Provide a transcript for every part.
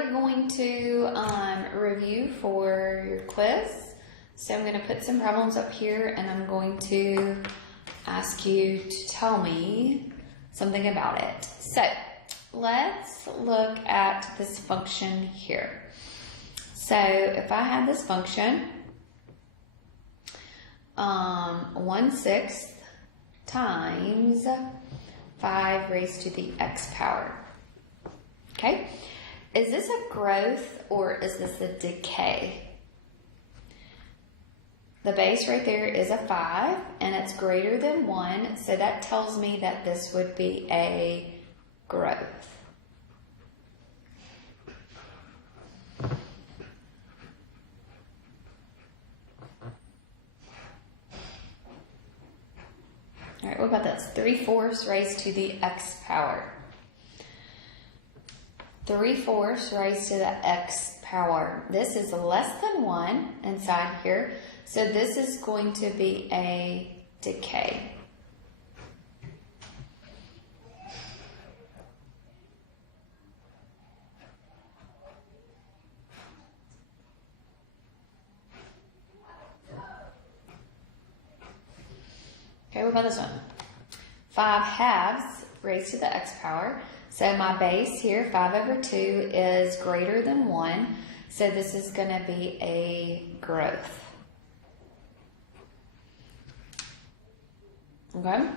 We're going to review for your quiz. So I'm going to put some problems up here and I'm going to ask you to tell me something about it. So let's look at this function here. So if I have this function, 1/6 times 5 raised to the x power. Okay, is this a growth or is this a decay? The base right there is a 5 and it's greater than 1, so that tells me that this would be a growth. All right, what about this? 3/4 raised to the x power. 3/4 raised to the x power. This is less than 1 inside here, so this is going to be a decay. Okay, what about this one? 5/2 raised to the x power. So my base here, 5/2, is greater than 1. So this is going to be a growth. Okay?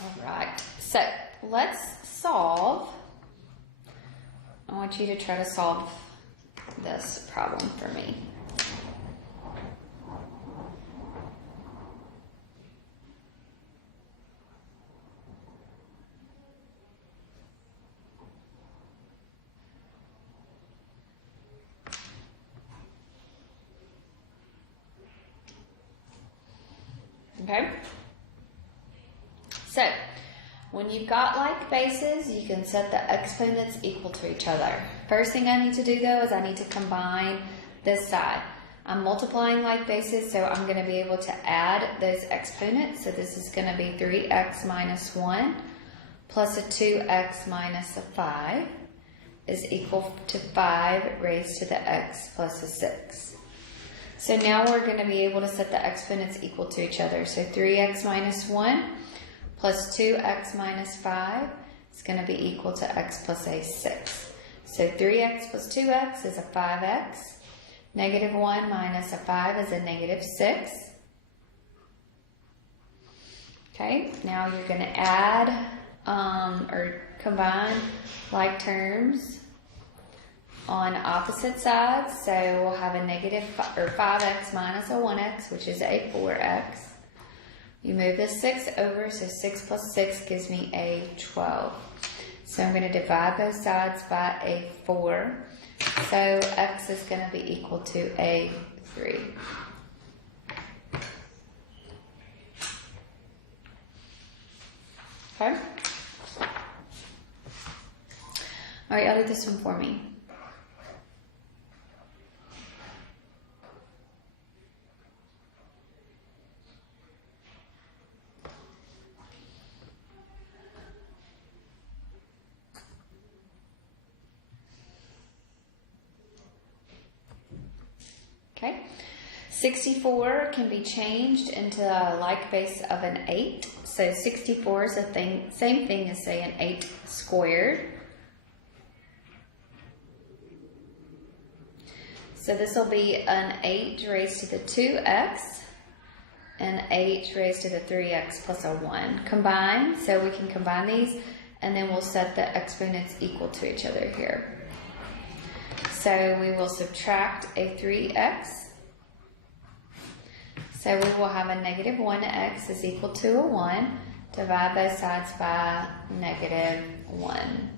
All right. So let's solve. I want you to try to solve this problem for me. Okay, so when you've got like bases, you can set the exponents equal to each other. First thing I need to do though is I need to combine this side. I'm multiplying like bases, so I'm going to be able to add those exponents. So this is going to be 3x minus 1 plus a 2x minus a 5 is equal to 5 raised to the x plus a 6. So now we're going to be able to set the exponents equal to each other. So 3x minus 1 plus 2x minus 5 is going to be equal to x plus a 6. So 3x plus 2x is a 5x. Negative 1 minus a 5 is a negative 6. Okay, now you're going to add or combine like terms on opposite sides. So we'll have a negative 5x minus a 1x, which is a 4x. You move the 6 over, so 6 plus 6 gives me a 12. So I'm going to divide both sides by a 4. So x is going to be equal to a 3. Okay? All right, y'all do this one for me. Okay, 64 can be changed into a like base of an 8. So 64 is the same thing as, say, an 8 squared. So this will be an 8 raised to the 2x and 8 raised to the 3x plus a 1. Combine, so we can combine these, and then we'll set the exponents equal to each other here. So we will subtract a 3x. So we will have a negative 1x is equal to a 1. Divide both sides by negative 1.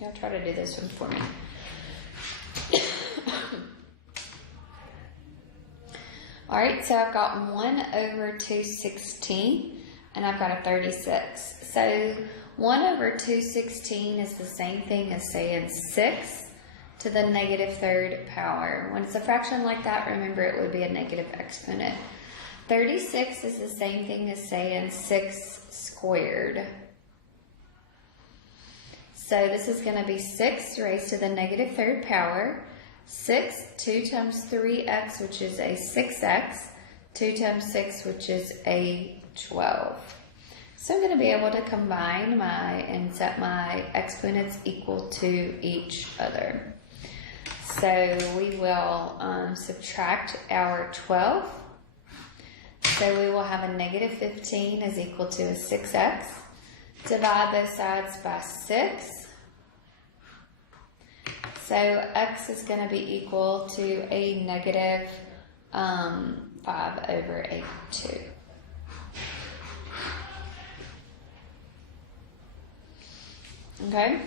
Y'all try to do this one for me. All right, so I've got 1 over 216, and I've got a 36. So 1 over 216 is the same thing as saying 6 to the negative third power. When it's a fraction like that, remember it would be a negative exponent. 36 is the same thing as saying 6 squared. So this is going to be 6 raised to the negative third power. 6, 2 times 3x, which is a 6x. 2 times 6, which is a 12. So I'm going to be able to combine and set my exponents equal to each other. So we will subtract our 12. So we will have a negative 15 is equal to a 6x. Divide both sides by 6. So x is going to be equal to a negative 5 over 2. Okay?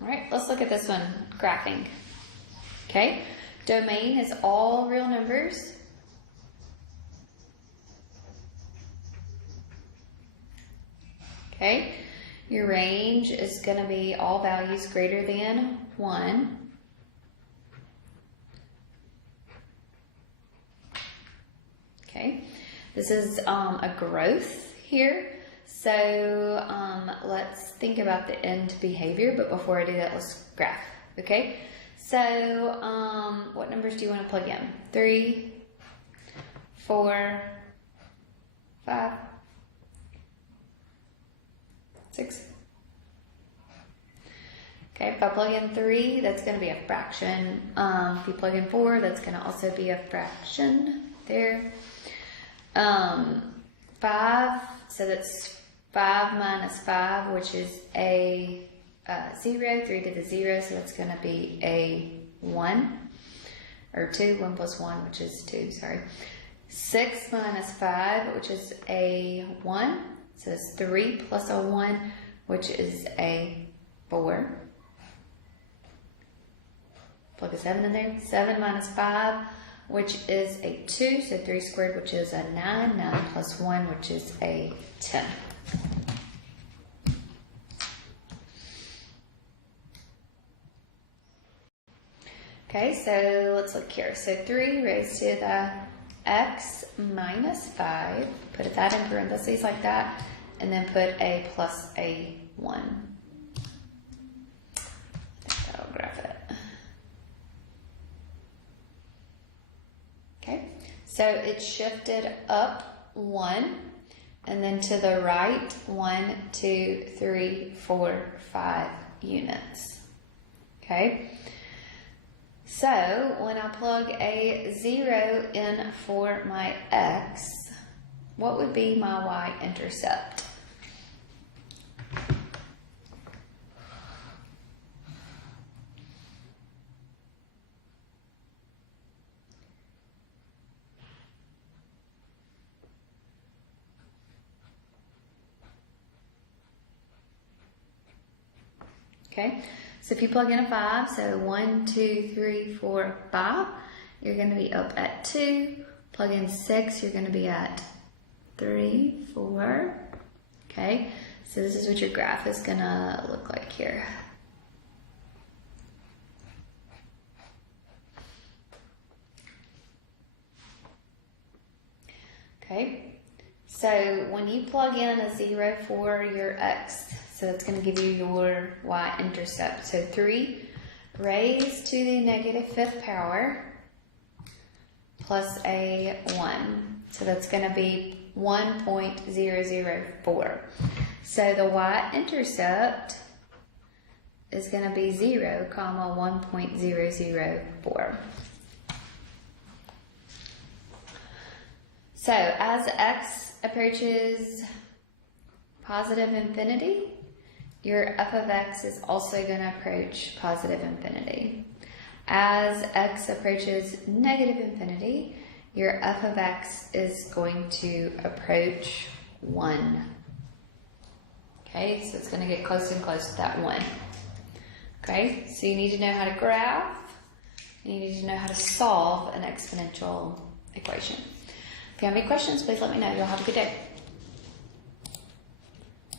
All right, let's look at this one, graphing. Okay, domain is all real numbers. Okay, your range is going to be all values greater than 1. Okay, this is a growth here. So let's think about the end behavior, but before I do that, let's graph, okay? So what numbers do you want to plug in? 3, 4, 5, 6. Okay, if I plug in 3, that's going to be a fraction. If you plug in 4, that's going to also be a fraction there. 5, so that's 5 minus 5, which is a 0, 3 to the 0, so that's going to be a 1, or 2, 1 plus 1, which is 2, sorry. 6 minus 5, which is a 1, so it's 3 plus a 1, which is a 4. Plug a 7 in there. 7 minus 5, which is a 2, so 3 squared, which is a 9. 9 plus 1, which is a 10. Okay, so let's look here. So 3 raised to the x minus 5, put that in parentheses like that, and then put a plus a 1. I think that'll graph it. Okay, so it shifted up 1, and then to the right 1, 2, 3, 4, 5 units. Okay. So when I plug a 0 in for my x, what would be my y-intercept? Okay. So if you plug in a 5, so 1, 2, 3, 4, 5, you're going to be up at 2. Plug in 6, you're going to be at 3, 4. Okay, so this is what your graph is going to look like here. Okay, so when you plug in a 0 for your x, so that's going to give you your y-intercept. So 3 raised to the negative 5th power plus a 1. So that's going to be 1.004. So the y-intercept is going to be 0, 1.004. So as x approaches positive infinity, your f of x is also going to approach positive infinity. As x approaches negative infinity, your f of x is going to approach 1. Okay, so it's going to get closer and closer to that 1. Okay, so you need to know how to graph. You need to know how to solve an exponential equation. If you have any questions, please let me know. You'll have a good day.